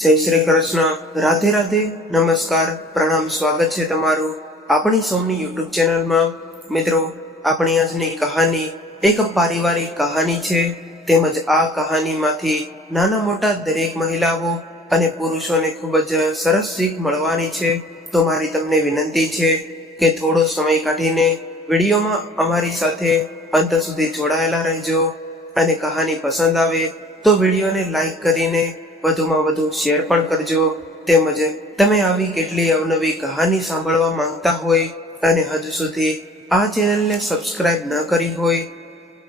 જય શ્રી કૃષ્ણ, રાધે રાધે, નમસ્કાર, પ્રણામ, સ્વાગત છે તમારું આપણી સૌની યુટ્યુબ ચેનલમાં। મિત્રો, આપણી આજની કહાની એક પારિવારિક કહાની છે, તેમજ આ કહાનીમાંથી નાના મોટા દરેક મહિલાઓ અને પુરુષોને ખૂબ જ સરસ શીખ મળવાની છે। તો મારી તમને વિનંતી છે કે થોડો સમય કાઢીને વિડીયોમાં અમારી સાથે અંત સુધી જોડાયેલા રહેજો અને કહાની પસંદ આવે તો વિડીયોને લાઈક કરીને વધુમાં વધુ શેર પણ કરજો। તેમજ તમે આવી કેટલી અવનવી કહાની સાંભળવા માંગતા હોય અને હજુ સુધી આ ચેનલને સબસ્ક્રાઇબ ન કરી હોય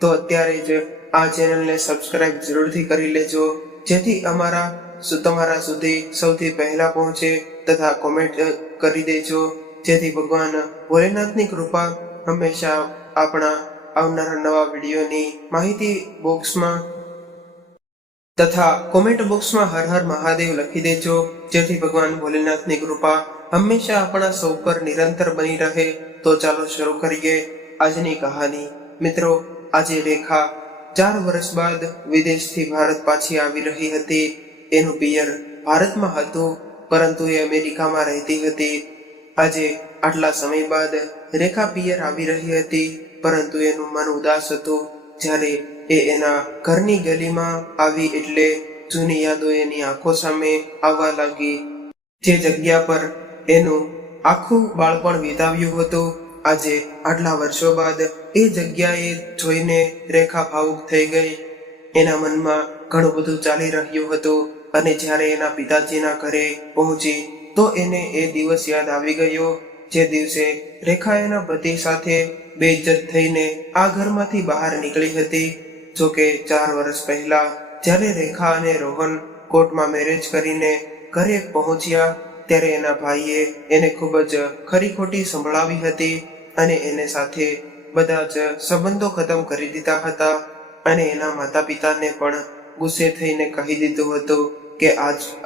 તો અત્યારે જ આ ચેનલને સબસ્ક્રાઇબ જરૂરથી કરી લેજો, જેથી તમારા સુધી સૌથી પહેલા પહોંચે, તથા કોમેન્ટ કરી દેજો, જેથી ભગવાન ભોલેનાથની કૃપા હંમેશા આપણા આવનારા નવા વિડીયોની માહિતી બોક્સમાં તથા કોમેન્ટ બોક્સમાં હર હર મહાદેવ લખી દેજો, જેથી ભગવાન ભોલેનાથની કૃપા હંમેશા આપણા સૌ પર નિરંતર બની રહે। તો ચાલો શરૂ કરીએ આજની કહાની। મિત્રો, આજે રેખા 4 વર્ષ બાદ વિદેશથી ભારત પાછી આવી રહી હતી। એનું પિયર ભારતમાં હતું, પરંતુ એ અમેરિકામાં રહેતી હતી। આજે આટલા સમય બાદ રેખા પિયર આવી રહી હતી, પરંતુ એનું મન ઉદાસ હતું। જ્યારે એ એના ઘરની ગલીમાં આવી એટલે જૂની યાદો એની આંખો સામે આવવા લાગી, જે જગ્યા પર એનું આખું બાળપણ વિતાવ્યું હતું। આજે આટલા વર્ષો બાદ એ જગ્યાએ જોઈને રેખા ભાવુક થઈ ગઈ। એના મનમાં ઘણું બધું ચાલી રહ્યું હતું, અને જ્યારે એના પિતાજીના ઘરે પહોંચી તો એને એ દિવસ યાદ આવી ગયો, જે દિવસે રેખા એના પતિ સાથે બેઇજ્જત થઈને આ ઘરમાંથી બહાર નીકળી હતી। જોકે 4 વર્ષ પહેલા જ્યારે રેખા અને રોહન કોર્ટમાં મેરેજ કરીને ઘરે પહોંચ્યા, ત્યારે એના ભાઈએ એને ખૂબ જ ખરી ખોટી સંભળાવી હતી, અને એને સાથે બધા જ સંબંધો ખતમ કરી દીધા હતા, અને એના માતા પિતાને પણ ગુસ્સે થઈને કહી દીધું હતું કે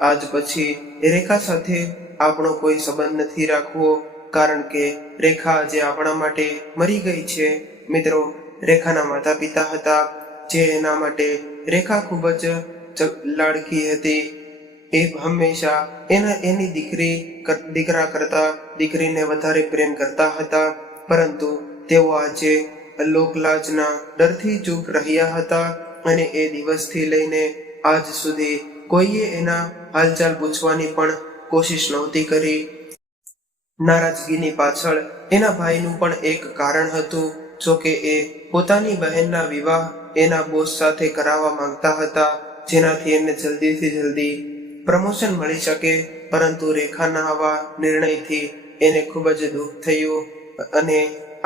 આજ પછી રેખા સાથે આપણો કોઈ સંબંધ નથી રાખવો, કારણ કે રેખા આજે આપણા માટે મરી ગઈ છે। મિત્રો, રેખાના માતા પિતા હતા, જે એના માટે રેખા ખૂબ જ લાડકી હતી। એ હંમેશા એની દીકરા કરતા દીકરીને વધારે પ્રેમ કરતા હતા, પરંતુ તેઓ આજે લોકલાજના ડરથી ચૂપ રહ્યા હતા, અને એ દિવસથી લઈને આજ સુધી કોઈએ એના હાલચાલ પૂછવાની પણ કોશિશ નહોતી કરી। નારાજગીની પાછળ એના ભાઈનું પણ એક કારણ હતું। જોકે એ પોતાની બહેનના વિવાહ એના બોસ સાથે કરાવવા માંગતા હતા, જેનાથી એને જલ્દીથી જલ્દી પ્રમોશન મળી શકે, પરંતુ રેખાના આવા નિર્ણયથી એને ખૂબ જ દુઃખ થયું, અને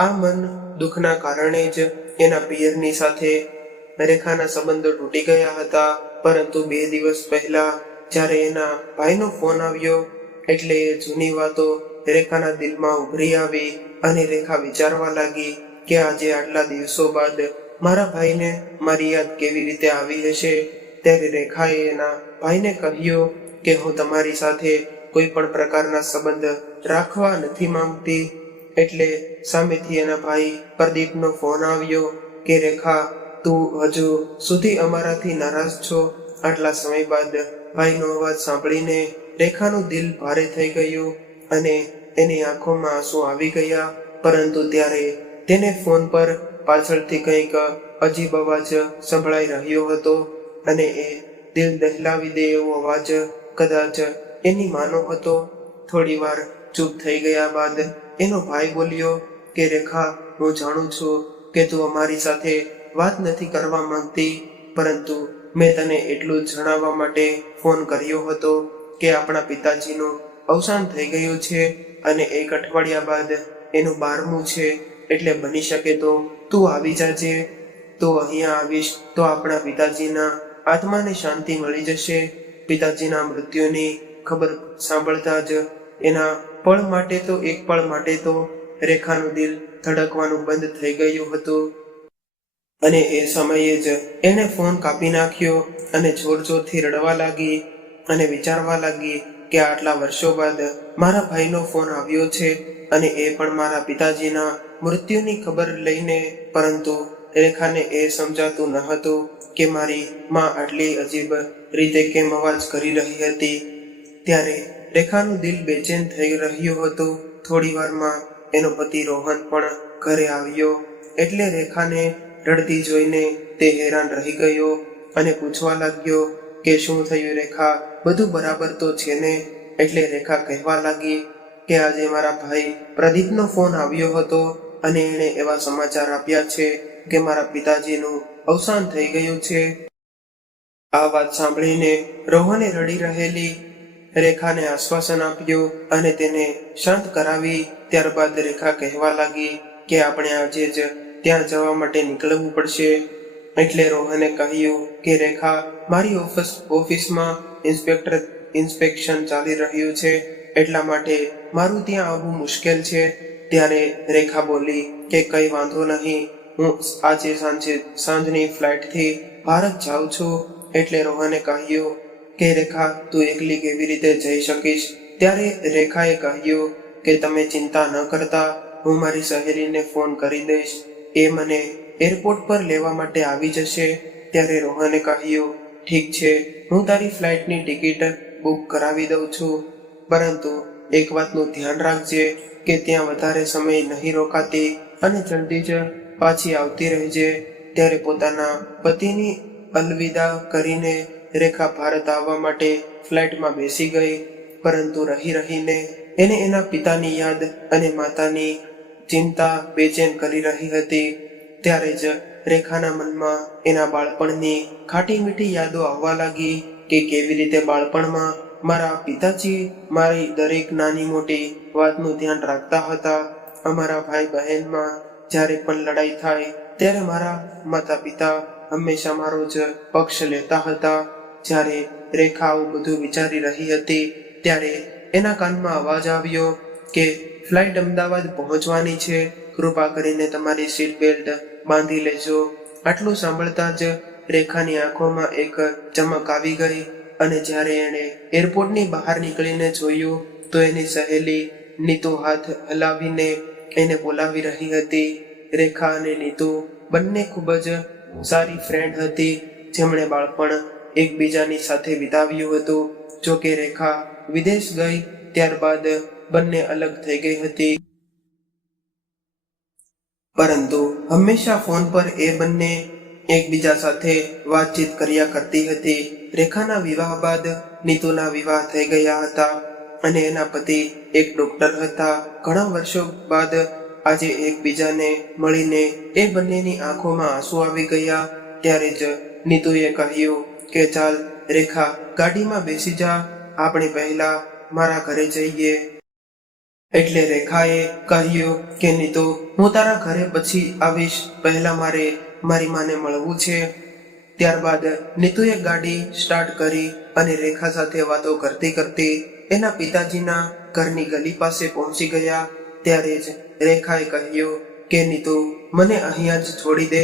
આ મન દુઃખના કારણે જ એના પિયરની સાથે રેખાના સંબંધો તૂટી ગયા હતા। પરંતુ 2 દિવસ પહેલા જ્યારે એના ભાઈનો ફોન આવ્યો, એટલે એ જૂની વાતો રેખાના દિલમાં ઉભરી આવી, અને રેખા વિચારવા લાગી કે આજે આટલા દિવસો બાદ મારા ભાઈને મારી યાદ કેવી રીતે આવી હશે। ત્યારે રેખાએ એના ભાઈને કહ્યું કે હું તમારી સાથે કોઈ પણ પ્રકારના સંબંધ રાખવા નથી માંગતી। એટલે સામેથી એના ભાઈ પ્રદીપનો ફોન આવ્યો કે રેખા, તું હજુ સુધી અમારાથી નારાજ છો? આટલા સમય બાદ ભાઈનો અવાજ સાંભળીને રેખાનું દિલ ભારે થઈ ગયું, અને એની આંખોમાં આંસુ આવી ગયા। પરંતુ ત્યારે તેને ફોન પર પાછળથી કંઈક અજીબ અવાજ સંભળાઈ રહ્યો હતો, અને એ દિલ દહેલાવી દે એવો અવાજ કદાચ એની માનો હતો। થોડી વાર ચૂપ થઈ ગયા બાદ એનો ભાઈ બોલ્યો કે રેખા, હું જાણું છું કે તું અમારી સાથે વાત નથી કરવા માંગતી, પરંતુ મેં તને એટલું જ જણાવવા માટે ફોન કર્યો હતો કે આપણા પિતાજીનું અવસાન થઈ ગયું છે, અને 1 અઠવાડિયા બાદ એનું 12મું છે, એટલે બની શકે તો તું આવી જાજે। તું અહીંયા આવીશ તો આપણા પિતાજીના આત્માને શાંતિ મળી જશે। પિતાજીના મૃત્યુની ખબર સાંભળતા જ એના એક પળ માટે તો રેખાનું દિલ ધડકવાનું બંધ થઈ ગયું હતું, અને એ સમયે જ એણે ફોન કાપી નાખ્યો, અને જોરથી રડવા લાગી, અને વિચારવા લાગી કે આટલા વર્ષો બાદ મારા ભાઈનો ફોન આવ્યો છે, અને એ પણ મારા પિતાજીના મૃત્યુની ખબર લઈને। પરંતુ રેખાને એ સમજાતું ન હતું કે મારી માં આટલી અજીબ રીતે કેમ અવાજ કરી રહી હતી. ત્યારે રેખાનું દિલ બેચેન થઈ રહ્યું હતું. થોડી વારમાં એનો પતિ રોહન પણ ઘરે આવ્યો. એટલે રેખાને રડતી જોઈને તે હેરાન રહી ગયો અને પૂછવા લાગ્યો કે શું થયું રેખા, બધું બરાબર તો છે ને? એટલે રેખા કહેવા લાગી કે આજે મારા ભાઈ પ્રદીપનો ફોન આવ્યો હતો અને એણે એવા સમાચાર આપ્યા છે કે મારા પિતાજીનું અવસાન થઈ ગયું છે. આ વાત સાંભળીને રોહને રડી રહેલી રેખાને આશ્વાસન આપ્યું અને તેને શાંત કરાવી. ત્યારબાદ રેખા કહેવા લાગી કે આપણે આજે જ ત્યાં જવા માટે નીકળવું પડશે. એટલે રોહને કહ્યું કે રેખા, મારી ઓફિસમાં ઇન્સ્પેક્શન ચાલી રહ્યું છે, એટલા માટે મારું ત્યાં આવવું મુશ્કેલ છે. ત્યારે રેખા બોલી કે કઈ વાંધો નહીં, હું આજે સાંજની ફ્લાઇટથી ભારત જાઉં છું. એટલે રોહને કહ્યું કે રેખા, તું એકલી કેવી રીતે જઈ શકીશ? ત્યારે રેખાએ કહ્યું કે તમે ચિંતા ન કરતા, હું મારી સહેલીને ફોન કરી દઈશ, એ મને એરપોર્ટ પર લેવા માટે આવી જશે. ત્યારે રોહને કહ્યું ઠીક છે, હું તારી ફ્લાઇટની ટિકિટ બુક કરાવી દઉં છું, પરંતુ એક વાતનું ધ્યાન રાખજે કે ત્યાં વધારે સમય નહીં રોકાતી અને જલ્દી જ પાછી આવતી રહેજે. ત્યારે પોતાના પતિની અલવિદા કરીને રેખા ભારત આવવા માટે ફ્લાઇટમાં બેસી ગઈ. પરંતુ રહીને એને એના પિતાની યાદ અને માતાની ચિંતા બેચેન કરી રહી હતી. ત્યારે જ રેખાના મનમાં એના બાળપણની ખાટી મીઠી યાદો આવવા લાગી કે કેવી રીતે બાળપણમાં મારા પિતાજી મારી દરેક નાની મોટી વાતનું ધ્યાન રાખતા હતા. અમારા ભાઈ બહેનમાં જ્યારે પણ લડાઈ થાય ત્યારે મારા માતા પિતા હંમેશા મારો જ પક્ષ લેતા હતા. જ્યારે રેખા આવું બધું વિચારી રહી હતી ત્યારે એના કાનમાં અવાજ આવ્યો કે ફ્લાઇટ અમદાવાદ પહોંચવાની છે, કૃપા કરીને તમારી સીટ બેલ્ટ બાંધી લેજો. આટલું સાંભળતા જ રેખાની આંખોમાં એક ચમક આવી ગઈ અને જ્યારે એણે એરપોર્ટની બહાર નીકળીને જોયું તો એની સહેલી નીતુ હાથ હલાવીને એને બોલાવી રહી હતી. રેખા અને નીતુ બંને ખૂબ જ સારી ફ્રેન્ડ હતી, જેમણે બાળપણ એકબીજાની સાથે વિતાવ્યું હતું. જોકે રેખા વિદેશ ગઈ ત્યારબાદ બંને અલગ થઈ ગઈ હતી, પરંતુ હંમેશા ફોન પર એ બંને એકબીજા સાથે વાતચીત કર્યા કરતી હતી. રેખાના વિવાહ બાદ નીતુના વિવાહ થઈ ગયા હતા અને એના પતિ એક ડોક્ટર હતા. ઘણા વર્ષો બાદ આજે એકબીજાને મળીને એ બંનેની આંખોમાં આંસુ આવી ગયા. ત્યારે જ નીતુએ કહ્યું કે ચાલ રેખા, ગાડીમાં બેસી જા, આપણે પહેલા મારા ઘરે જઈએ. એટલે રેખાએ કહ્યું કે નીતુ, હું તારા ઘરે પછી આવીશ, પહેલા મારે મારી માને મળવું છે. ત્યારબાદ નીતુએ ગાડી સ્ટાર્ટ કરી અને રેખા સાથે વાતો કરતી કરતી એના પિતાજીના ઘરની ગલી પાસે પહોંચી ગયા. ત્યારે જ રેખાએ કહ્યું કે નીતુ, મને અહીંયા જ છોડી દે,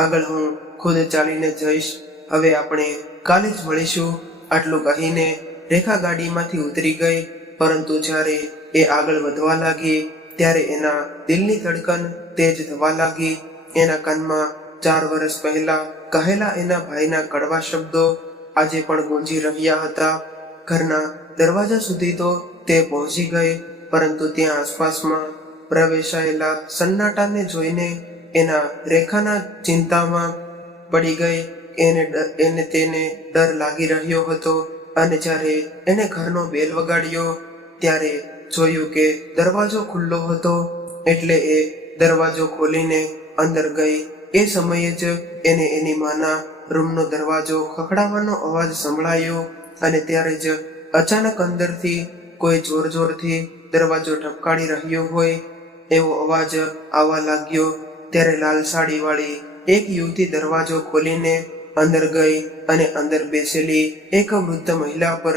આગળ હું ખુદ ચાલીને જઈશ, હવે આપણે કાલે જ મળીશું. આટલું કહીને રેખા ગાડીમાંથી ઉતરી ગઈ, પરંતુ જ્યારે એ આગળ વધવા લાગી ત્યારે એના દિલની ધડકન તેજ થવા લાગી. એના કાનમાં 4 વર્ષ પહેલા કહેલા એના ભાઈના કડવા શબ્દો આજે પણ ગુંજી રહ્યા હતા. ઘરના દરવાજા સુધી તો તે પહોંચી ગઈ, પરંતુ ત્યાં આસપાસમાં પ્રવેશાયેલા સન્નાટાને જોઈને એના રેખાના ચિંતામાં પડી ગઈ. તેને ડર લાગી રહ્યો હતો અને જ્યારે એને ઘરનો બેલ વગાડ્યો ત્યારે જોયું કે દરવાજો ખુલ્લો હતો. એટલે એ દરવાજો ખોલીને અંદર ગઈ. એ સમયે જ એને એની માના રૂમનો દરવાજો ખખડાવવાનો અવાજ સંભળાયો અને ત્યારે જ અચાનક અંદરથી કોઈ જોરથી દરવાજો ઠપકારી રહ્યો હોય એવો અવાજ આવવા લાગ્યો. ત્યારે લાલ સાડીવાળી એક યુવતી દરવાજો ખોલીને અંદર ગઈ અને અંદર બેસેલી એક વૃદ્ધ મહિલા પર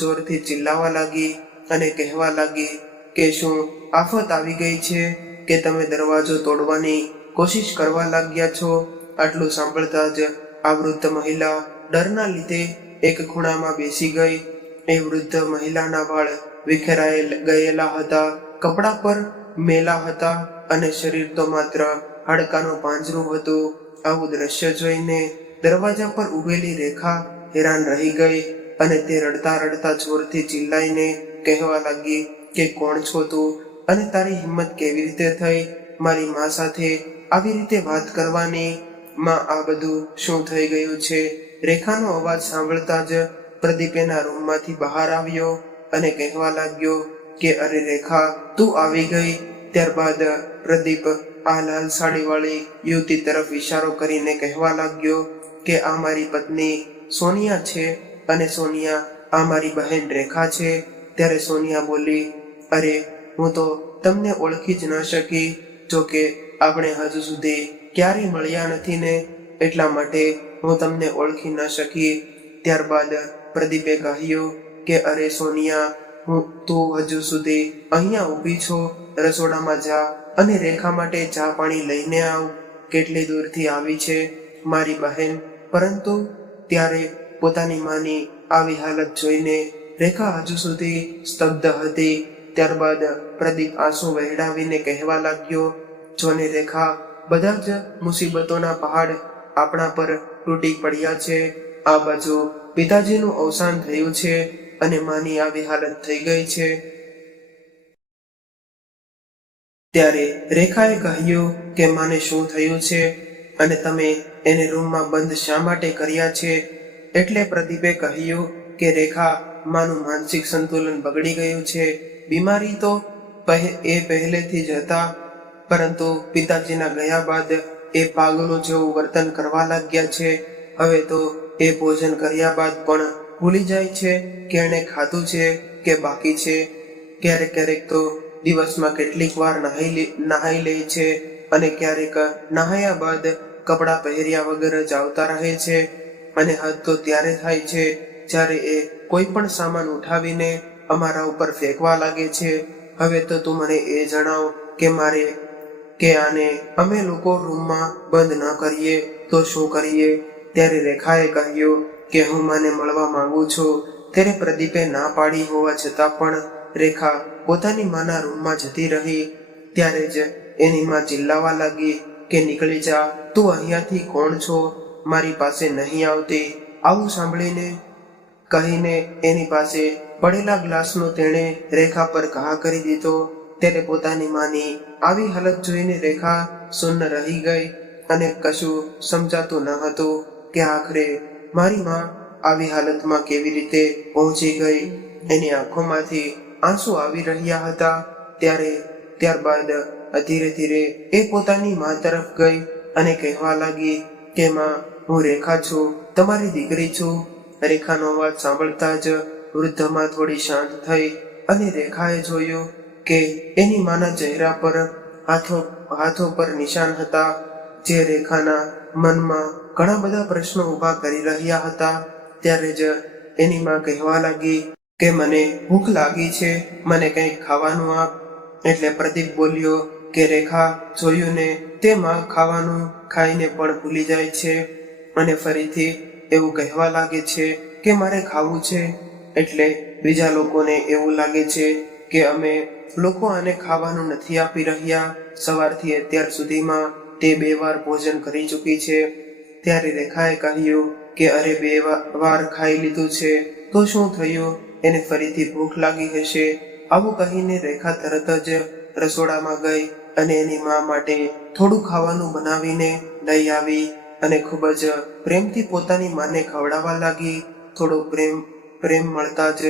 જોરથી ચિલ્લાવા લાગી અને કહેવા લાગી કે શું આફત આવી ગઈ છે કે તમે દરવાજો તોડવાની કોશિશ કરવા લાગ્યા છો? આટલું સાંભળતા જ આ વૃદ્ધ મહિલા ડરના લીધે એક ખૂણામાં બેસી ગઈ. એ વૃદ્ધ મહિલાના વાળ વિખેરાઈ ગયેલા હતા, કપડા પર મેલા હતા અને શરીર તો માત્ર હાડકાનું પાંજરું હતું. આવું દ્રશ્ય જોઈને દરવાજા પર ઉભેલી રેખા હેરાન રહી ગઈ અને તે રડતા રડતા જોરથી ચિલ્લાઈને કહેવા લાગી કે કોણ છો તું અને તારી હિંમત કેવી રીતે થઈ મારી મા સાથે આવી રીતે વાત કરવાની? માં, આ બધું શું થઈ ગયું છે? રેખાનો અવાજ સાંભળતા જ પ્રદીપ એના રૂમમાંથી બહાર આવ્યો અને કહેવા લાગ્યો કે અરે રેખા, તું આવી ગઈ. ત્યારબાદ પ્રદીપ આ લાલ સાડીવાળી યુવતી તરફ ઈશારો કરીને કહેવા લાગ્યો કે આ મારી પત્ની સોનિયા છે અને સોનિયા આ મારી બહેન રેખા છે. ત્યારે સોનિયા બોલી, અરે હું તો તમને ઓળખી જ ન શકી, જોકે આપણે હજુ સુધી ક્યારેય મળ્યા નથી ને, એટલા માટે હું તમને ઓળખી ન શકી. ત્યારબાદ પ્રદીપે કહ્યું કે અરે સોનિયા, તું હજુ સુધી અહીંયા ઊભી છો, રસોડામાં જા અને રેખા માટે ચા પાણી લઈને આવ. કેટલી દૂરથી આવી છે મારી બહેન. પરંતુ ત્યારે પોતાની માની આવી હાલત જોઈને રેખા હજુ સુધી સ્તબ્ધ હતી. ત્યારબાદ પ્રદીપ આંસુ વહેડાવીને કહેવા લાગ્યો, જોને રેખા, બધા જ મુસીબતોના પહાડ આપણા પર તૂટી પડ્યા છે. આ બાજુ પિતાજીનું અવસાન થયું છે અને માની આવી હાલત થઈ ગઈ છે. ત્યારે રેખાએ કહ્યું કે માને શું થયું છે અને તમે એને રૂમમાં બંધ શા માટે કર્યા છે? એટલે પ્રદીપે કહ્યું કે રેખા, માનું માનસિક સંતુલન બગડી ગયું છે. બીમારી તો એ પહેલેથી જ હતા, પરંતુ પિતાજીના ગયા બાદ એ પાગલો જેવું વર્તન કરવા લાગ્યા છે. હવે તો એ ભોજન કર્યા બાદ પણ ભૂલી જાય છે કે એણે ખાધું છે કે બાકી છે. ક્યારેક ક્યારેક તો દિવસમાં કેટલીક વાર નહાઈ લે છે અને ક્યારેક નહાયા બાદ કપડાં પહેર્યા વગર જ આવતા રહે છે. અને હદ તો ત્યારે થાય છે જ્યારે એ કોઈ પણ સામાન ઉઠાવીને અમારા ઉપર ફેંકવા લાગે છે. હવે તો તું મને એ જણાવ કે આને અમે લોકો રૂમમાં બંધ ન કરીએ તો શું કરીએ? ત્યારે રેખાએ કહ્યું કે હું મને મળવા માંગુ છું. ત્યારે પ્રદીપે ના પાડી હોવા છતાં પણ રેખા પોતાની માના રૂમમાં જતી રહી. ત્યારે જ એની માં ચિલ્લાવા લાગી કે નીકળી જા, તું અહીંયાથી કોણ છો? મારી પાસે નહીં આવતી. આવું સાંભળીને કહીને એની પાસે પડેલા ગ્લાસનો તેણે રેખા પર ઘા કરી દીધો. ત્યારે પોતાની માની આવી હાલત જોઈને રેખા સુન્ન રહી ગઈ અને કશું સમજાતું ન હતું કે આખરે મારી માં આવી હાલતમાં કેવી રીતે પહોંચી ગઈ. એની આંખોમાંથી આંસુ આવી રહ્યા હતા. ત્યારબાદ ધીરે ધીરે એ પોતાની માં તરફ ગઈ અને કહેવા લાગી કે માં, હું રેખા છું, તમારી દીકરી છું. રેખાનો અવાજ સાંભળતા જ વૃદ્ધમાં થોડી શાંત થઈ અને રેખાએ જોયું કે એની માના ચહેરા પર હાથો પર નિશાન હતા, જે રેખાના મનમાં ઘણા બધા પ્રશ્નો ઊભા કરી રહ્યા હતા. ત્યારે જ એની માં કહેવા લાગી કે મને ભૂખ લાગી છે, મને કંઈક ખાવાનું આપ. એટલે પ્રદીપ બોલ્યો કે રેખા, જોયું ને, તે માં ખાવાનું ખાઈને પણ ભૂલી જાય છે અને ફરીથી એવું કહેવા લાગે છે કે મારે ખાવું છે. એટલે બીજા લોકોને એવું લાગે છે કે અમે લોકો આને ખાવાનું નથી આપી રહ્યા. સવારથી અત્યાર સુધીમાં તે 2 વાર ભોજન કરી ચૂકી છે. ત્યારે રેખાએ કહ્યું કે અરે 2 વાર ખાઈ લીધું છે તો શું થયું? એને ફરીથી ભૂખ લાગી હશે. આવું કહીને રેખા તરત જ રસોડામાં ગઈ અને એની મા માટે થોડું ખાવાનું બનાવીને લઈ આવી અને ખૂબ જ પ્રેમથી પોતાની માને ખવડાવવા લાગી. થોડો પ્રેમ મળતા જ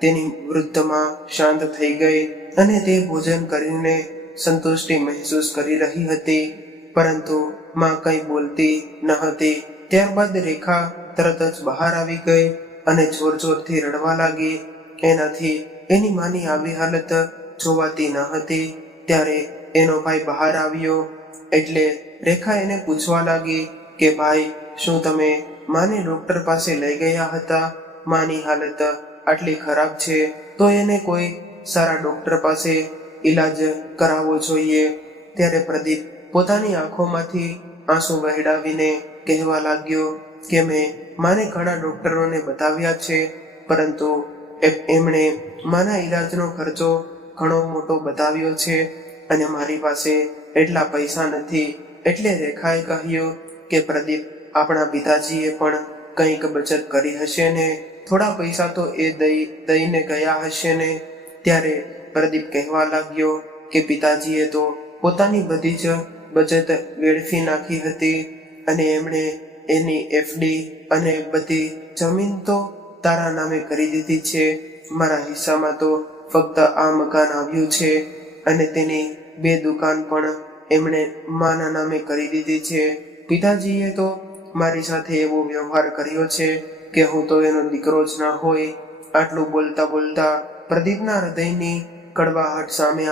તેની વૃદ્ધમાં શાંત થઈ ગઈ અને તે ભોજન કરીને સંતુષ્ટિ મહેસૂસ કરી રહી હતી, પરંતુ માં કંઈ બોલતી ન હતી. ત્યારબાદ રેખા તરત જ બહાર આવી ગઈ અને જોરથી રડવા લાગી. એનાથી એની માની આવી હાલત જોવાતી ન હતી. ત્યારે એનો ભાઈ બહાર આવ્યો. એટલે રેખા એને પૂછવા લાગી કે ભાઈ, શું તમે માને ડોક્ટર પાસે લઈ ગયા હતા? માની હાલત આટલી ખરાબ છે તો એને કોઈ સારા ડોક્ટર પાસે ઈલાજ કરાવવો જોઈએ. ત્યારે પ્રદીપ પોતાની આંખોમાંથી આંસુ વહેડાવીને કહેવા લાગ્યો કે મેં માને ઘણા ડોક્ટરોને બતાવ્યા છે, પરંતુ એમણે માના ઈલાજનો ખર્ચો ઘણો મોટો બતાવ્યો છે અને મારી પાસે એટલા પૈસા નથી. એટલે રેખાએ કહ્યું કે પ્રદીપ, આપણા પિતાજીએ પણ કંઈક બચત કરી હશે ને, થોડા પૈસા તો એ દઈને ગયા હશે ને. ત્યારે પ્રદીપ કહેવા લાગ્યો કે પિતાજીએ તો પોતાની બધી જ બચત વેડફી નાખી હતી અને એમણે એની એફડી અને બધી જમીન તો તારા નામે કરી દીધી છે. મારા હિસ્સામાં તો ફક્ત આ મકાન આવ્યું છે અને તેની 2 દુકાન પણ એમણે માના નામે કરી દીધી છે. પિતાજીએ તો મારી સાથે એવો વ્યવહાર કર્યો છે કે હું તો એનો દીકરો જ ના હોય. આટલું બોલતા બોલતા પ્રદીપના હૃદયની કડવાહટ સામે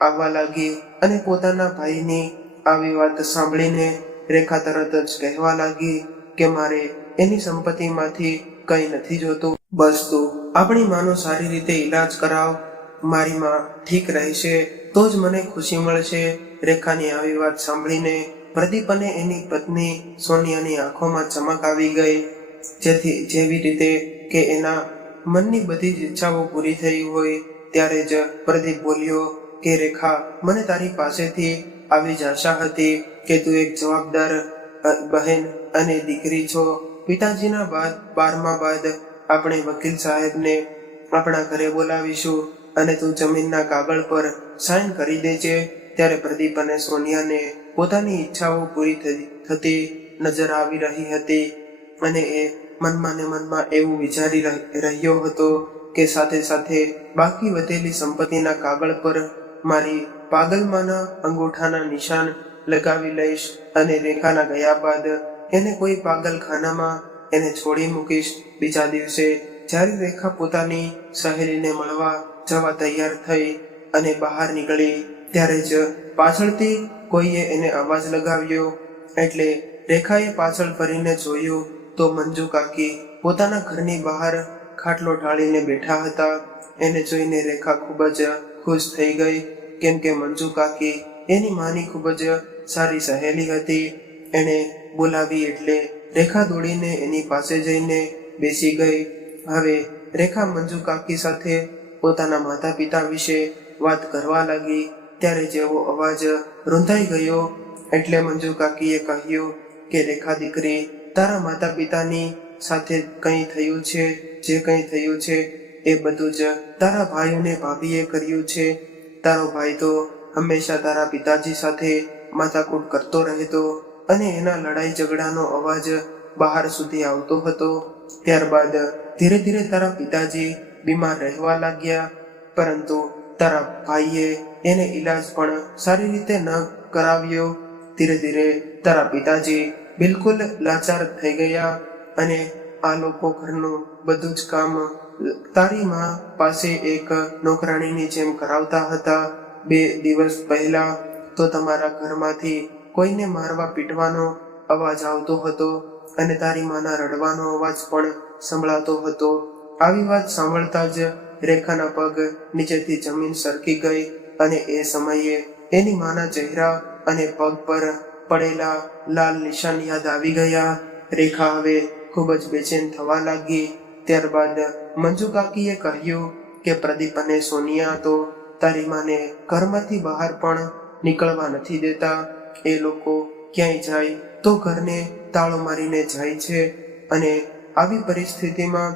આવવા લાગી અને પોતાના ભાઈની આવી વાત સાંભળીને રેખા તરત જ કહેવા લાગી કે મારે એની સંપત્તિમાંથી કંઈ નથી જોતું. બસ તું આપણી માનો સારી રીતે ઈલાજ કરાવ. મારી માં ઠીક રહેશે તો જ મને ખુશી મળશે. રેખાની આવી વાત સાંભળીને પ્રદીપ અને એની પત્ની સોનિયાની આંખોમાં ચમક આવી ગઈ. જેવી રીતે કે એના મનની બધી જ ઈચ્છાઓ પૂરી થઈ હોય. ત્યારે જ પ્રદીપ બોલ્યો કે રેખા, મને તારી પાસેથી આવી જ આશા હતી કે તું એક જવાબદાર બહેન અને દીકરી છો. પિતાજીના 12મા બાદ આપણે વકીલ સાહેબને આપણા ઘરે બોલાવીશું અને તું જમીનના કાગળ પર સાઈન કરી દેજે. ત્યારે પ્રદીપ અને સોનિયાને પોતાની ઈચ્છાઓ પૂરી થતી નજર આવી રહી હતી અને એ મનમાં ને મનમાં એવું વિચારી રહ્યો હતો કે સાથે સાથે બાકી વધેલી સંપત્તિના કાગળ પર મારી પાગલમાના અંગૂઠાના નિશાન લગાવી લઈશ અને રેખાના ગયા બાદ એને કોઈ પાગલખાનામાં એને છોડી મૂકીશ. બીજા દિવસે જ્યારે રેખા પોતાની સહેલીને મળવા જવા તૈયાર થઈ અને બહાર નીકળી ત્યારે જ પાછળથી કોઈએ એને અવાજ લગાવ્યો. એટલે રેખાએ પાછળ ફરીને જોયું તો મંજુ કાકી પોતાના ઘરની બહાર ખાટલો ઢાળીને બેઠા હતા. એને જોઈને રેખા ખૂબ જ ખુશ થઈ ગઈ, કેમ કે મંજુ કાકી એની માની ખૂબ જ સારી સહેલી હતી. એણે બોલાવી એટલે રેખા દોડીને એની પાસે જઈને બેસી ગઈ. હવે રેખા મંજુ કાકી સાથે પોતાના માતા પિતા વિશે વાત કરવા લાગી. ત્યારે જેવો અવાજ રૂંધાઈ ગયો એટલે મંજુ કાકીએ કહ્યું કે રેખા દીકરી, તારા માતા પિતાની સાથે કંઈ થયું છે, જે કંઈ થયું છે એ બધું જ તારા ભાઈ અને ભાભીએ કર્યું છે. તારો ભાઈ તો હંમેશા તારા પિતાજી સાથે માથાકૂટ કરતો રહેતો અને એના લડાઈ ઝઘડાનો અવાજ બહાર સુધી આવતો હતો. ત્યારબાદ ધીરે ધીરે તારા પિતાજી બીમાર રહેવા લાગ્યા, પરંતુ તારા ભાઈએ એને ઈલાજ પણ સારી રીતે ન કરાવ્યો. ધીરે ધીરે તારા પિતાજી બિલકુલ લાચાર થઈ ગયા અને આ લોકો ઘરનું બધું જ કામ તારી માં પાસે એક નોકરાણીની જેમ કરાવતા હતા. 2 દિવસ પહેલા તો તમારા ઘરમાંથી કોઈને મારવા પીટવાનો અવાજ આવતો હતો અને તારી માના રડવાનો અવાજ પણ સંભળાતો હતો. આવી વાત સાંભળતા જ રેખાના પગ નીચેથી જમીન સરકી ગઈ અને એ સમયે એની માના ચહેરા અને પગ પર પડેલા લાલ નિશાન યાદ આવી ગયા. રેખા હવે ખૂબ જ બેચેન થવા લાગી. ત્યારબાદ મંજુ કાકીએ કહ્યું કે પ્રદીપ અને સોનિયા તો તારી માને ઘરમાંથી બહાર પણ નીકળવા નથી દેતા. એ લોકો ક્યાંય જાય તો ઘરને તાળો મારીને જાય છે અને આવી પરિસ્થિતિમાં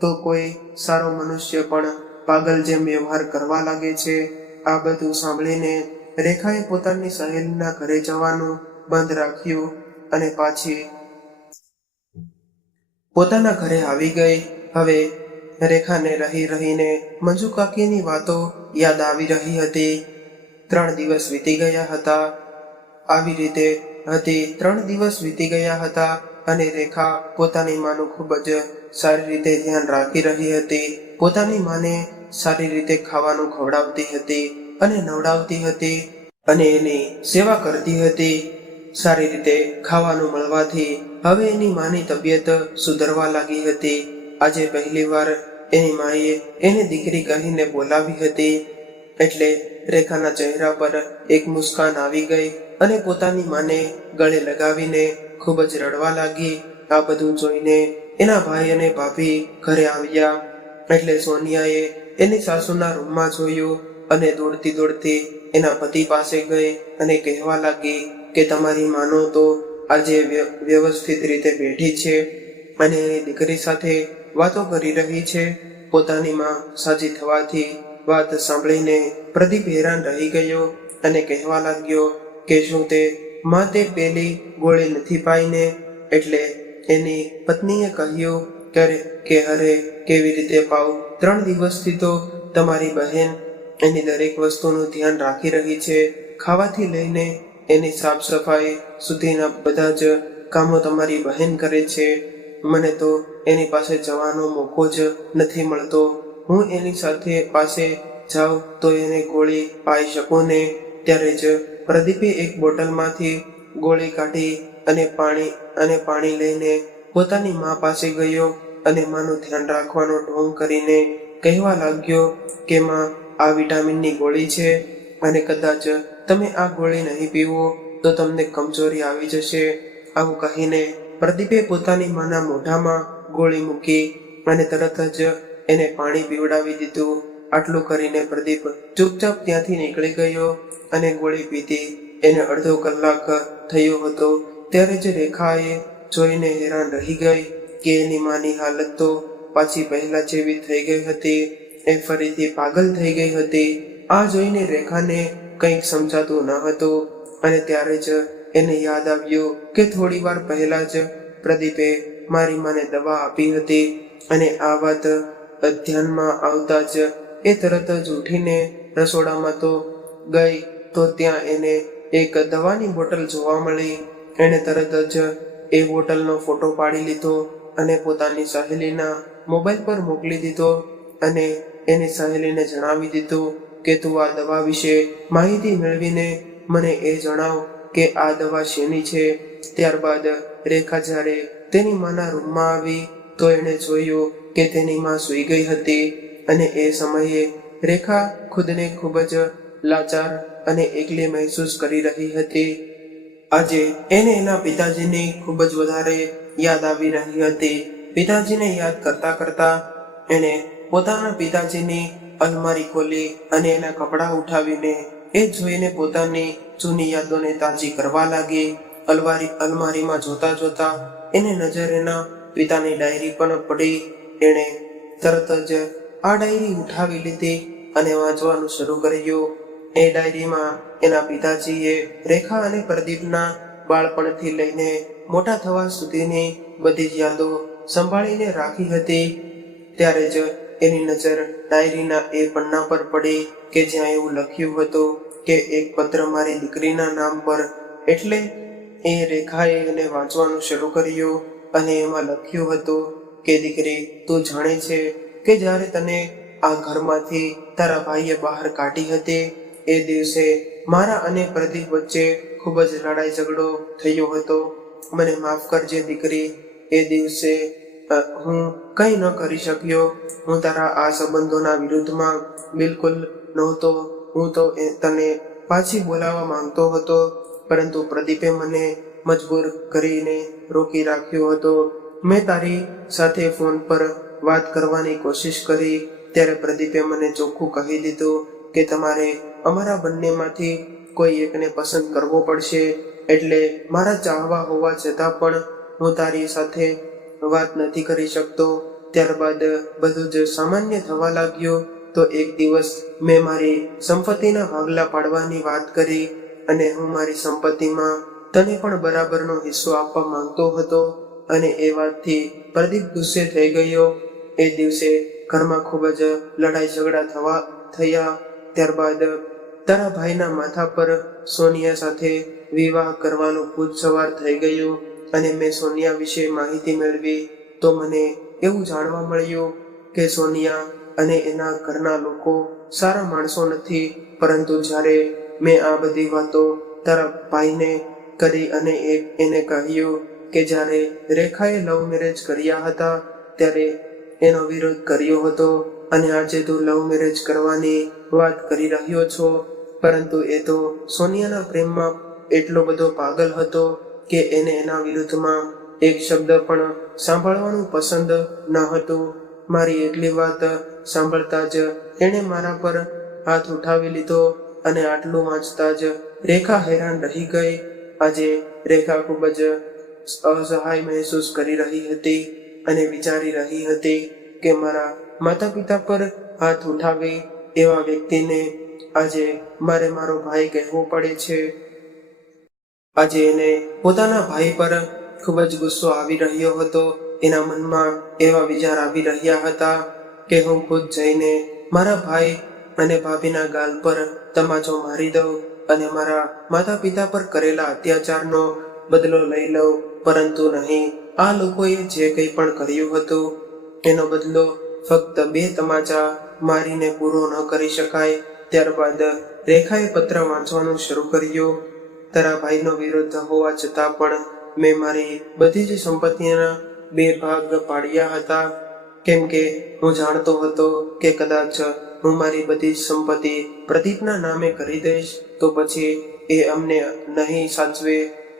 તો કોઈ સારો મનુષ્ય પણ પાગલ જેમ વ્યવહાર કરવા લાગે છે. આ બધું સાંભળીને રેખાએ પોતાની સહેલીના ઘરે જવાનું બંધ રાખ્યું અને પાછી પોતાના ઘરે આવી ગઈ. હવે રેખાને રહીને મંજુ કાકીની વાતો યાદ આવી રહી હતી. 3 દિવસ વીતી ગયા હતા. આવી રીતે હતી 3 દિવસ વીતી ગયા હતા અને રેખા પોતાની માનું ખૂબ જ સારી રીતે ધ્યાન રાખી રહી હતી. પોતાની માને સારી રીતે ખાવાનું ખવડાવતી હતી અને નવડાવતી હતી અને એની સેવા કરતી હતી. સારી રીતે ખાવાનું મળવાથી હવે એની માની તબિયત સુધરવા લાગી હતી. આજે પહેલીવાર એની માએ એને દીકરી કહીને બોલાવી હતી. એટલે રેખાના ચહેરા પર એક મુસ્કાન આવી ગઈ અને પોતાની માને ગળે લગાવીને ખૂબ જ રડવા લાગી. આ બધું જોઈને એના ભાઈ અને ભાભી ઘરે આવ્યા. એટલે સોનિયાએ એની સાસુના રૂમમાં જોયું અને દોડતી એના પતિ પાસે ગઈ અને કહેવા લાગી કે તમારી માનો તો આજે વ્યવસ્થિત રીતે બેઠી છે અને એની દીકરી સાથે વાતો કરી રહી છે. પોતાની માં સાજી થવાથી વાત સાંભળીને પ્રદીપ હેરાન રહી ગયો અને કહેવા લાગ્યો કે શું તે માં તે પેલી ગોળી નથી પાઈને? એટલે એની પત્નીએ કહ્યું કે અરે કેવી રીતે પાવ? 3 દિવસથી તો તમારી બહેન એની દરેક વસ્તુનું ધ્યાન રાખી રહી છે. ખાવાથી લઈને એની સાફ સફાઈ સુધીના બધા જ કામો તમારી બહેન કરે છે. મને તો એની પાસે જવાનો મોકો જ નથી મળતો. હું એની સાથે પાસે જાઉં તો એને ગોળી પાઈ શકું ને? ત્યારે જ પ્રદીપે એક બોટલમાંથી ગોળી કાઢી અને પાણી લઈને પોતાની મા પાસે ગયો અને માનું ધ્યાન રાખવાનો ઢોંગ કરીને કહેવા લાગ્યો કે માં, આ વિટામિનની ગોળી છે અને કદાચ તમે આ ગોળી નહીં પીવો તો તમને કમજોરી આવી જશે. આવું કહીને પ્રદીપે પોતાની માના મોઢામાં ગોળી મૂકી અને તરત જ એને પાણી પીવડાવી દીધું. આટલું કરીને પ્રદીપ ચૂપચાપ ત્યાંથી નીકળી ગયો અને ગોળી પીધી એને અડધો કલાક થયો હતો. ત્યારે જ રેખાએ જોઈને હેરાન રહી ગઈ કે એની માની હાલત તો પાછી પહેલા જેવી થઈ ગઈ હતી. એ ફરીથી પાગલ થઈ ગઈ હતી. આ જોઈને રેખાને કંઈક સમજાતું ન હતું અને ત્યારે જ એને યાદ આવ્યું કે થોડી વાર પહેલા જ પ્રદીપે મારી માને દવા આપી હતી અને આ વાત ધ્યાનમાં આવતા જ એ તરત જ ઉઠીને રસોડામાં તો ગઈ તો ત્યાં એને એક દવાની બોટલ જોવા મળી. એણે તરત જ એ બોટલનો ફોટો પાડી લીધો અને પોતાની સહેલીના મોબાઈલ પર મોકલી દીધો અને એની સહેલીને જણાવી દીધું કે તું આ દવા વિશે માહિતી મેળવીને મને એ જણાવ કે આ દવા શેની છે. ત્યારબાદ રેખા જ્યારે તેની માના રૂમમાં આવી તો એણે જોયું કે તેની માં સૂઈ ગઈ હતી અને એ સમયે રેખા ખુદને ખૂબ જ લાચાર અને એકલી મહેસૂસ કરી રહી હતી. આજે એને એના પિતાજીની ખૂબ જ વધારે યાદ આવી રહી હતી. પિતાજીને યાદ કરતા કરતા એણે પોતાના પિતાજીની અલમારી ખોલી અને એના કપડાં ઉઠાવીને એ જોઈને પોતાની જૂની યાદોને તાજી કરવા લાગી. અલમારીમાં જોતા જોતા એને નજર એના પિતાની ડાયરી પણ પડી. એણે તરત જ આ ડાયરી ઉઠાવી લીધી અને વાંચવાનું શરૂ કર્યું. એ ડાયરીમાં એના પિતાજીએ રેખા અને પ્રદીપના બાળપણથી લઈને મોટા થવા સુધીની બધી જ યાદો સંભાળીને રાખી હતી. ત્યારે જ એની નજર ડાયરીના એ પન્ના પર પડી કે જ્યાં એવું લખ્યું હતું કે એક પત્ર મારી દીકરીના નામ પર. એટલે એ રેખાએ એને વાંચવાનું શરૂ કર્યું અને એમાં લખ્યું હતું કે દીકરી, તું જાણે છે કે જ્યારે તને આ ઘરમાંથી તારા ભાઈએ બહાર કાઢી હતી એ દિવસે મારા અને પ્રદીપ વચ્ચે ખૂબ જ લડાઈ ઝઘડો થયો હતો. મને માફ કરજે દીકરી. એ દિવસે હું કંઈ ન કરી શક્યો. હું તારા આ સંબંધોના વિરુદ્ધમાં બિલકુલ નહોતો. હું તો તને પાછી બોલાવવા માંગતો હતો, પરંતુ પ્રદીપે મને મજબૂર કરીને રોકી રાખ્યો હતો. મેં તારી સાથે ફોન પર વાત કરવાની કોશિશ કરી ત્યારે પ્રદીપે મને ચોખ્ખું કહી દીધું કે તમારે અમારા બંનેમાંથી કોઈ એકને પસંદ કરવો પડશે. એટલે મારા ચાહવા હોવા છતાં પણ હું તારી સાથે વાત નથી કરી શકતો. ત્યારબાદ બધું જ સામાન્ય થવા લાગ્યું. તો એક દિવસ મેં મારી સંપત્તિના ભાગલા પાડવાની વાત કરી અને હું મારી સંપત્તિમાં તને પણ બરાબરનો હિસ્સો આપવા માંગતો હતો અને એ વાતથી પ્રદીપ ગુસ્સે થઈ ગયો. એ દિવસે ઘરમાં ખૂબ જ લડાઈ ઝઘડા થયા. ત્યારબાદ તારા ભાઈના માથા પર સોનિયા સાથે વિવાહ કરવાનું ભૂત સવાર થઈ ગયું અને મેં સોનિયા વિશે માહિતી મેળવી તો મને એવું જાણવા મળ્યું કે સોનિયા અને એના ઘરના લોકો સારા માણસો નથી. પરંતુ જ્યારે મેં આ બધી વાતો તારા ભાઈને કરી અને એને કહ્યું કે જ્યારે રેખાએ લવ મેરેજ કર્યા હતા ત્યારે એનો વિરોધ કર્યો હતો અને આજે તું લવ મેરેજ કરવાની વાત કરી રહ્યો છો. પરંતુ એ તો સોનિયાના પ્રેમમાં એટલો બધો પાગલ હતો કે એને એના વિરુદ્ધમાં એક શબ્દ પણ સાંભળવાનું પસંદ ન હતું. મારી એટલી વાત સાંભળતા જ એણે મારા પર હાથ ઉઠાવી લીધો અને આટલું વાંચતા જ રેખા હેરાન રહી ગઈ. આજે રેખા ખૂબ જ અસહાય મહેસૂસ કરી રહી હતી અને વિચારી રહી હતી કે મારા માતા પિતા પર હાથ ઉઠાવે એવા વ્યક્તિને આજે મારે મારો ભાઈ કહેવો પડે છે. આજે એને પોતાના ભાઈ પર ખૂબ જ ગુસ્સો આવી રહ્યો હતો. એના મનમાં એવા વિચાર આવી રહ્યા હતા કે હું ખુદ જઈને મારા ભાઈ અને ભાભીના ગાલ પર તમાચો મારી દઉં અને મારા માતા પિતા પર કરેલા અત્યાચારનો બદલો લઈ લઉં. પરંતુ નહીં, આ લોકોએ જે કંઈ પણ કર્યું હતું એનો બદલો ફક્ત 2 તમાચા મારીને પૂરો ન કરી શકાય. ત્યારબાદ રેખાએ પત્ર વાંચવાનું શરૂ કર્યું. તારા ભાઈનો વિરોધ હોવા છતાં પણ મેં મારી બધી જ સંપત્તિના 2 ભાગ પાડ્યા હતા, કેમ કે હું જાણતો હતો કે કદાચ હું મારી બધી જ સંપત્તિ પ્રદીપના નામે કરી દઈશ તો પછી એ અમને નહીં સાચવે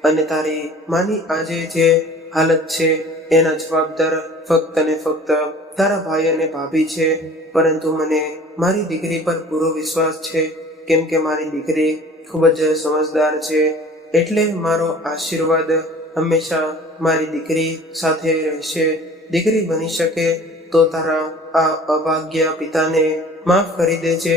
અને તારી માની આજે જે હાલત છે એના જવાબદાર ફક્ત ને ફક્ત તારા ભાઈ અને ભાભી છે. પરંતુ મને મારી દીકરી પર પૂરો વિશ્વાસ છે, કેમ કે મારી દીકરી ખૂબ જ સમજદાર છે. એટલે મારો આશીર્વાદ હંમેશા મારી દીકરી સાથે રહેશે. દીકરી બની શકે તો તારા આ અભાગ્ય પિતાને માફ કરી દેજે.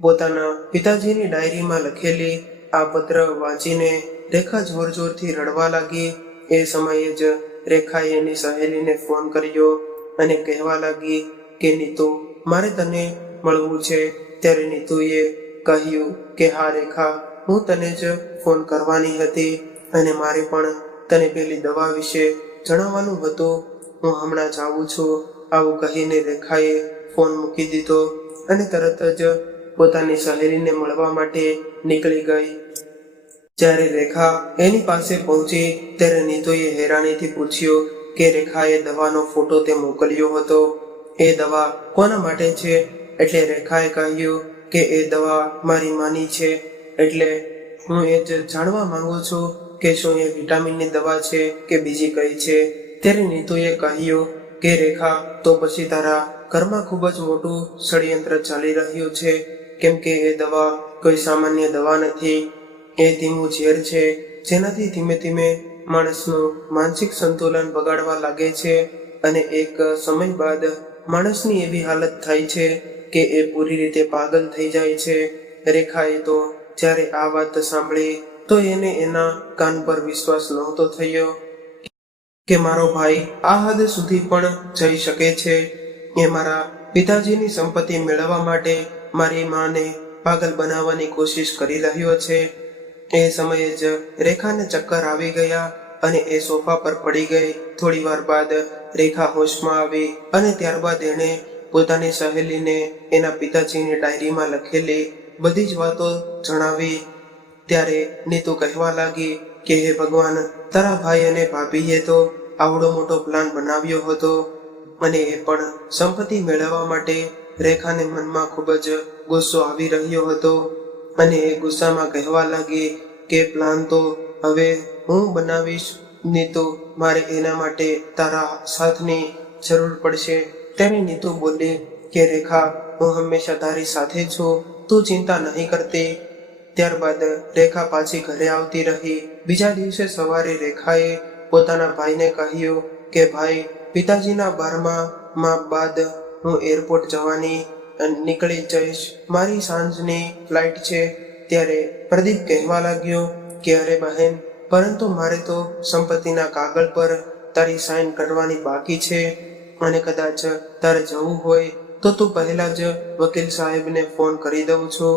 પોતાના પિતાજીની ડાયરીમાં લખેલી આ પત્ર વાંચીને રેખા જોર જોરથી રડવા લાગી. એ સમયે જ રેખાએ એની સહેલીને ફોન કર્યો અને કહેવા લાગી કે નીતુ, મારે તને મળવું છે. ત્યારે નીતુએ કહ્યું કે હા રેખા, હું તને જ ફોન કરવાની હતી અને મારે પણ તને પેલી દવા વિશે જણાવવાનું હતું. હું હમણાં જ આવું છું. આવું કહીને રેખાએ ફોન મૂકી દીધો અને તરત જ પોતાની સહેલીને મળવા માટે નીકળી ગઈ. જ્યારે રેખા એની પાસે પહોંચી ત્યારે નીતુએ હેરાનીથી પૂછ્યું કે રેખાએ દવાનો ફોટો તે મોકલ્યો હતો, એ દવા કોના માટે છે? એટલે રેખાએ કહ્યું કે એ દવા મારી માની છે. એટલે હું એ જ જાણવા માંગુ છું કે શું એ વિટામિનની દવા છે કે બીજી કઈ છે? ત્યારે નીતુએ કહ્યું કે રેખા, તો પછી તારા ઘરમાં ખૂબ જ મોટું ષડયંત્ર ચાલી રહ્યું છે, કેમ કે એ દવા કોઈ સામાન્ય દવા નથી. એ ધીમું ઝેર છે, જેનાથી ધીમે ધીમે માણસનું માનસિક સંતુલન બગાડવા લાગે છે અને એક સમય બાદ માણસની એવી હાલત થાય છે કે એ પૂરી રીતે પાગલ થઈ જાય છે. રેખાએ તો જ્યારે આ વાત સાંભળી તો એને એના કાન પર વિશ્વાસ નહોતો થયો કે મારો ભાઈ આ હદ સુધી પણ જઈ શકે છે. એ મારા પિતાજીની સંપત્તિ મેળવવા માટે મારી માને પાગલ બનાવવાની કોશિશ કરી રહ્યો છે. એ સમયે જ રેખાને ચક્કર આવી ગયા અને એ સોફા પર પડી ગઈ. થોડી વાર બાદ રેખા હોશમાં આવી અને ત્યારબાદ એણે પોતાની સહેલીને એના પિતાજીની ડાયરીમાં લખેલી બધી જ વાતો જણાવી. ત્યારે નીતુ કહેવા લાગી કે હે ભગવાન, તારા ભાઈ અને ભાભીએ તો આવડો મોટો પ્લાન બનાવ્યો હતો અને એ પણ સંપત્તિ મેળવવા માટે. રેખાને મનમાં ખૂબ જ ગુસ્સો આવી રહ્યો હતો અને એ ગુસ્સામાં કહેવા લાગી કે પ્લાન તો હવે હું બનાવીશ નીતુ, મારે એના માટે તારા સાથની જરૂર પડશે. ત્યારે નીતુ બોલી કે રેખા, હું હંમેશા તારી સાથે છું, તું ચિંતા નહીં કરતી. ત્યારબાદ રેખા પાછી ઘરે આવતી રહી. બીજા દિવસે સવારે રેખાએ પોતાના ભાઈને કહ્યું કે ભાઈ, પિતાજીના 12મા બાદ હું એરપોર્ટ જવાની નીકળી જઈશ. મારી સાંજની ફ્લાઇટ છે. ત્યારે પ્રદીપ કહેવા લાગ્યો કે અરે બહેન, પરંતુ મારે તો સંપત્તિના કાગળ પર તારી સાઇન કરવાની બાકી છે અને કદાચ તારે જવું હોય તો તું પહેલા જ વકીલ સાહેબને ફોન કરી દઉં છું.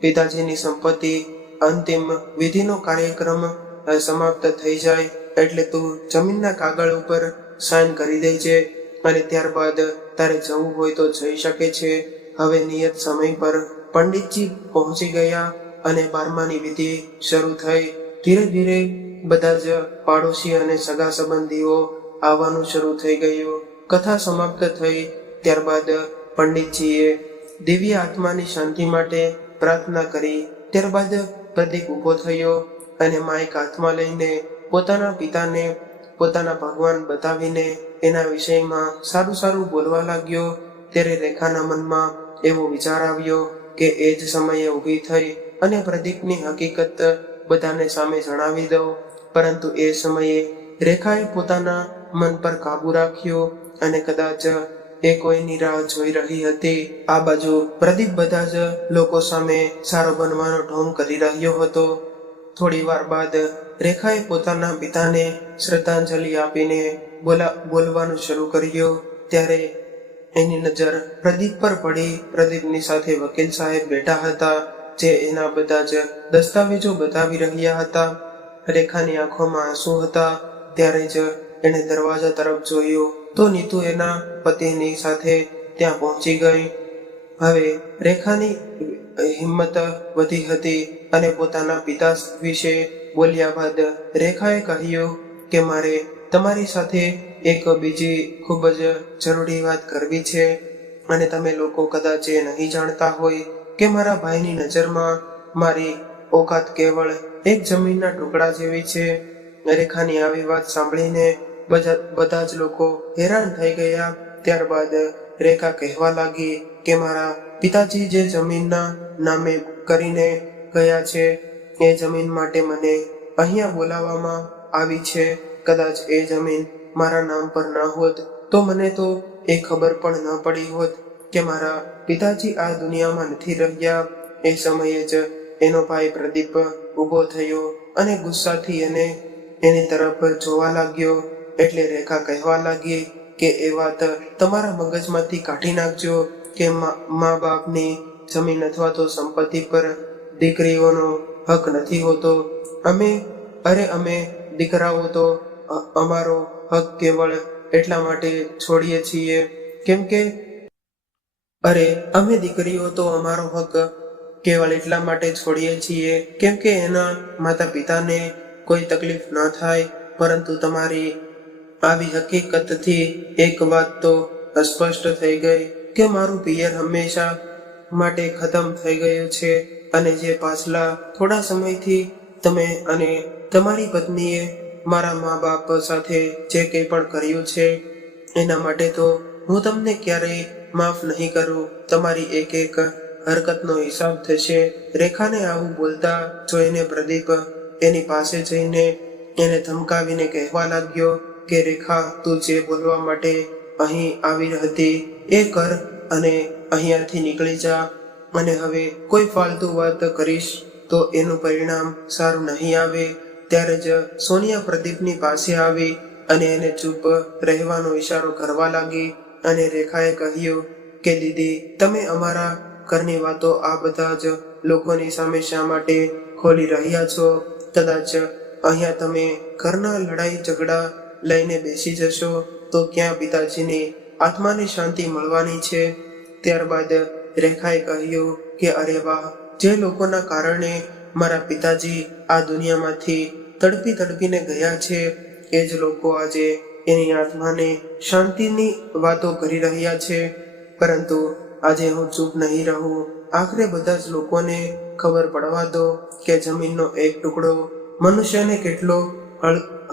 પિતાજીની સંપત્તિ અંતિમ વિધિનો કાર્યક્રમ સમાપ્ત થઈ જાય એટલે તું જમીનના કાગળ ઉપર સાઇન કરી દેજે અને ત્યારબાદ તારે જવું હોય તો જઈ શકે છે. હવે નિયત સમય પર પંડિતજી પહોંચી ગયા અને 12માની વિધિ શરૂ થઈ. ધીરે ધીરે બધા જ પાડોશી અને સગા સંબંધીઓ આવવાનું શરૂ થઈ ગયું. કથા સમાપ્ત થઈ ત્યારબાદ પંડિતજીએ દિવ્ય આત્માની શાંતિ માટે પ્રાર્થના કરી. ત્યારબાદ પ્રદીપ ઊભો થયો અને માઇક હાથમાં લઈને પોતાના પિતાને પોતાના ભગવાન બતાવીને એના વિષયમાં સારું સારું બોલવા લાગ્યો. ત્યારે રેખાના મનમાં એવો વિચાર આવ્યો કે એ જ સમયે ઊભી થઈ અને પ્રદીપની હકીકત બધાને સામે જણાવી દઉં. પરંતુ એ સમયે રેખાએ પોતાના મન પર કાબુ રાખ્યો અને કદાચ એ કોઈની રાહ જોઈ રહી હતી. આ બાજુ પ્રદીપ બધા જ લોકો સામે સારો બનવાનો ઢોંગ કરી રહ્યો હતો. થોડી વાર બાદ રેખાએ પોતાના પિતાને શ્રદ્ધાંજલિ આપીને બોલવાનું શરૂ કર્યું. ત્યારે એની નજર પ્રદીપ પર પડી. પ્રદીપની સાથે વકીલ સાહેબ બેઠા હતા, જે એના બધા જ દસ્તાવેજો બતાવી રહ્યા હતા. રેખાની આંખોમાં આંસુ હતા. ત્યારે જ એણે દરવાજા તરફ જોયું તો નીતુ એના પતિની સાથે ત્યાં પહોંચી ગઈ. હવે રેખાની હિંમત વધી હતી અને પોતાના પિતા વિશે બોલ્યા બાદ રેખાએ કહ્યું કે મારે તમારી સાથે એક બીજી ખૂબ જ જરૂરી વાત કરવી છે, અને તમે લોકો કદાચ એ નહીં જાણતા હોય કે મારા ભાઈની નજરમાં મારી ઓકાત કેવળ એક જમીનના ટુકડા જેવી છે. રેખાની આવી વાત સાંભળીને બધા જ લોકો હેરાન થઈ ગયા. ત્યારબાદ રેખા કહેવા લાગી કે મારા પિતાજી જે જમીનના નામે કરીને ગયા છે, એ જમીન માટે મને અહીંયા બોલાવવામાં આવી છે. કદાચ એ જમીન મારા નામ પર ન હોત તો મને તો એ ખબર પણ ન પડી હોત કે મારા પિતાજી આ દુનિયામાં નથી રહ્યા. એ સમયે જ એનો ભાઈ પ્રદીપ ઊભો થયો અને ગુસ્સાથી એની તરફ જોવા લાગ્યો. એટલે રેખા કહેવા લાગી કે એ વાત તમારા મગજમાંથી કાઢી નાખજો કે મા બાપની જમીન અથવા તો સંપત્તિ પર દીકરીઓનો હક નથી હોતો. અમે દીકરાઓ તો અમારો હક કેવળ એટલા માટે છોડીએ છીએ અમે દીકરીઓ તો અમારો હક કેવળ એટલા માટે છોડીએ છીએ કેમ કે એના માતા પિતાને કોઈ તકલીફ ન થાય. પરંતુ તમારી આવી હકીકતથી એક વાત તો સ્પષ્ટ થઈ ગઈ કે મારું પિયર હંમેશા માટે ખતમ થઈ ગયું છે, અને જે પાછલા થોડા સમયથી તમે અને તમારી પત્નીએ મારા મા બાપ સાથે જે કંઈ પણ કર્યું છે એના માટે તો હું તમને ક્યારેય માફ નહીં કરું. તમારી એક એક હરકતનો હિસાબ થશે. રેખાને આવું બોલતા જોઈને પ્રદીપ એની પાસે જઈને એને ધમકાવીને કહેવા લાગ્યો કે રેખા, તું જે બોલવા માટે અહીં આવી હતી એ કર અને અહીંયાથી નીકળી જા. અને હવે કોઈ ફાલતુ વાત કરીશ તો એનું પરિણામ સારું નહીં આવે. ત્યારે જ સોનિયા પ્રદીપની પાસે આવી અને એને ચૂપ રહેવાનો ઈશારો કરવા લાગી. અને રેખાએ કહ્યું કે દીદી, તમે અમારા ઘરની વાતો આ બધા જ લોકોની સામે શા માટે ખોલી રહ્યા છો? કદાચ અહીંયા તમે ઘરના લડાઈ ઝઘડા લઈને બેસી જશો તો ક્યાં પિતાજીની આત્માને શાંતિ મળવાની છે? ત્યારબાદ રેખાએ કહ્યું કે અરે વાહ, જે લોકોના કારણે મારા પિતાજી આ દુનિયામાંથી તડપીને ગયા છે એ જ લોકો આજે એની આત્માને શાંતિની વાતો કરી રહ્યા છે. પરંતુ આજે હું ચૂપ નહીં રહું. આખરે બધા જ લોકોને ખબર પડવા દો કે જમીનનો એક ટુકડો મનુષ્યને કેટલો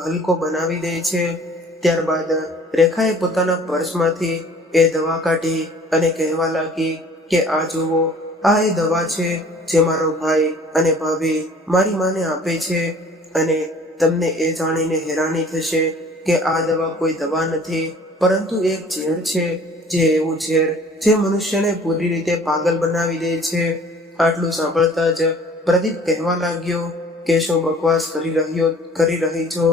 હલકો બનાવી દે છે. ત્યારબાદ રેખાએ પોતાના પર્સમાંથી એ દવા કાઢી અને કહેવા લાગી કે આ જુઓ, આ એ દવા છે જે મારો ભાઈ અને ભાભી મારી માને આપે છે. અને તમને એ જાણીને હેરાની થશે કે આ દવા કોઈ દવા નથી, પરંતુ એક ઝેર છે, જે એવું ઝેર જે મનુષ્યને પૂરી રીતે પાગલ બનાવી દે છે. આટલું સાંભળતા જ પ્રદીપ કહેવા લાગ્યો કે શું બકવાસ કરી રહી છો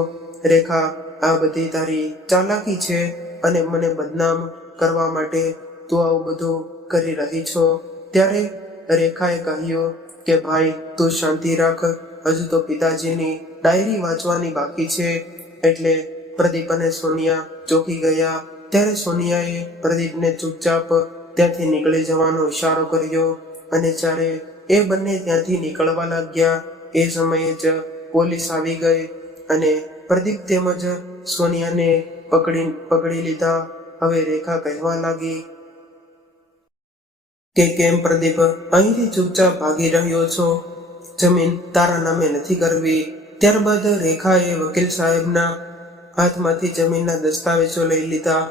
રેખા? આ બધી તારી ચાલાકી છે અને મને બદનામ કરવા માટે તું આવું બધું કરી રહી છો. ત્યારે રેખાએ કહ્યું કે ભાઈ, તું શાંતિ રાખ, હજુ તો પિતાજીની ડાયરી વાંચવાની બાકી છે. એટલે પ્રદીપ અને સોનિયા ચોંકી ગયા. ત્યારે સોનિયાએ પ્રદીપને ચૂપચાપ ત્યાંથી નીકળી જવાનો ઈશારો કર્યો. અને જ્યારે એ બંને ત્યાંથી નીકળવા લાગ્યા એ સમયે જ પોલીસ આવી ગઈ અને પ્રદીપ તેમજ સોનિયાને પકડી લીધા. હવે રેખા કહેવા લાગી કે કેમ પ્રદીપ, અહીંથી ચૂપચાપ ભાગી રહ્યો છો? જમીન તારા નામે નથી કરવી. ત્યારબાદ રેખાએ વકીલ સાહેબના હાથમાંથી જમીનના દસ્તાવેજો લઈ લીધા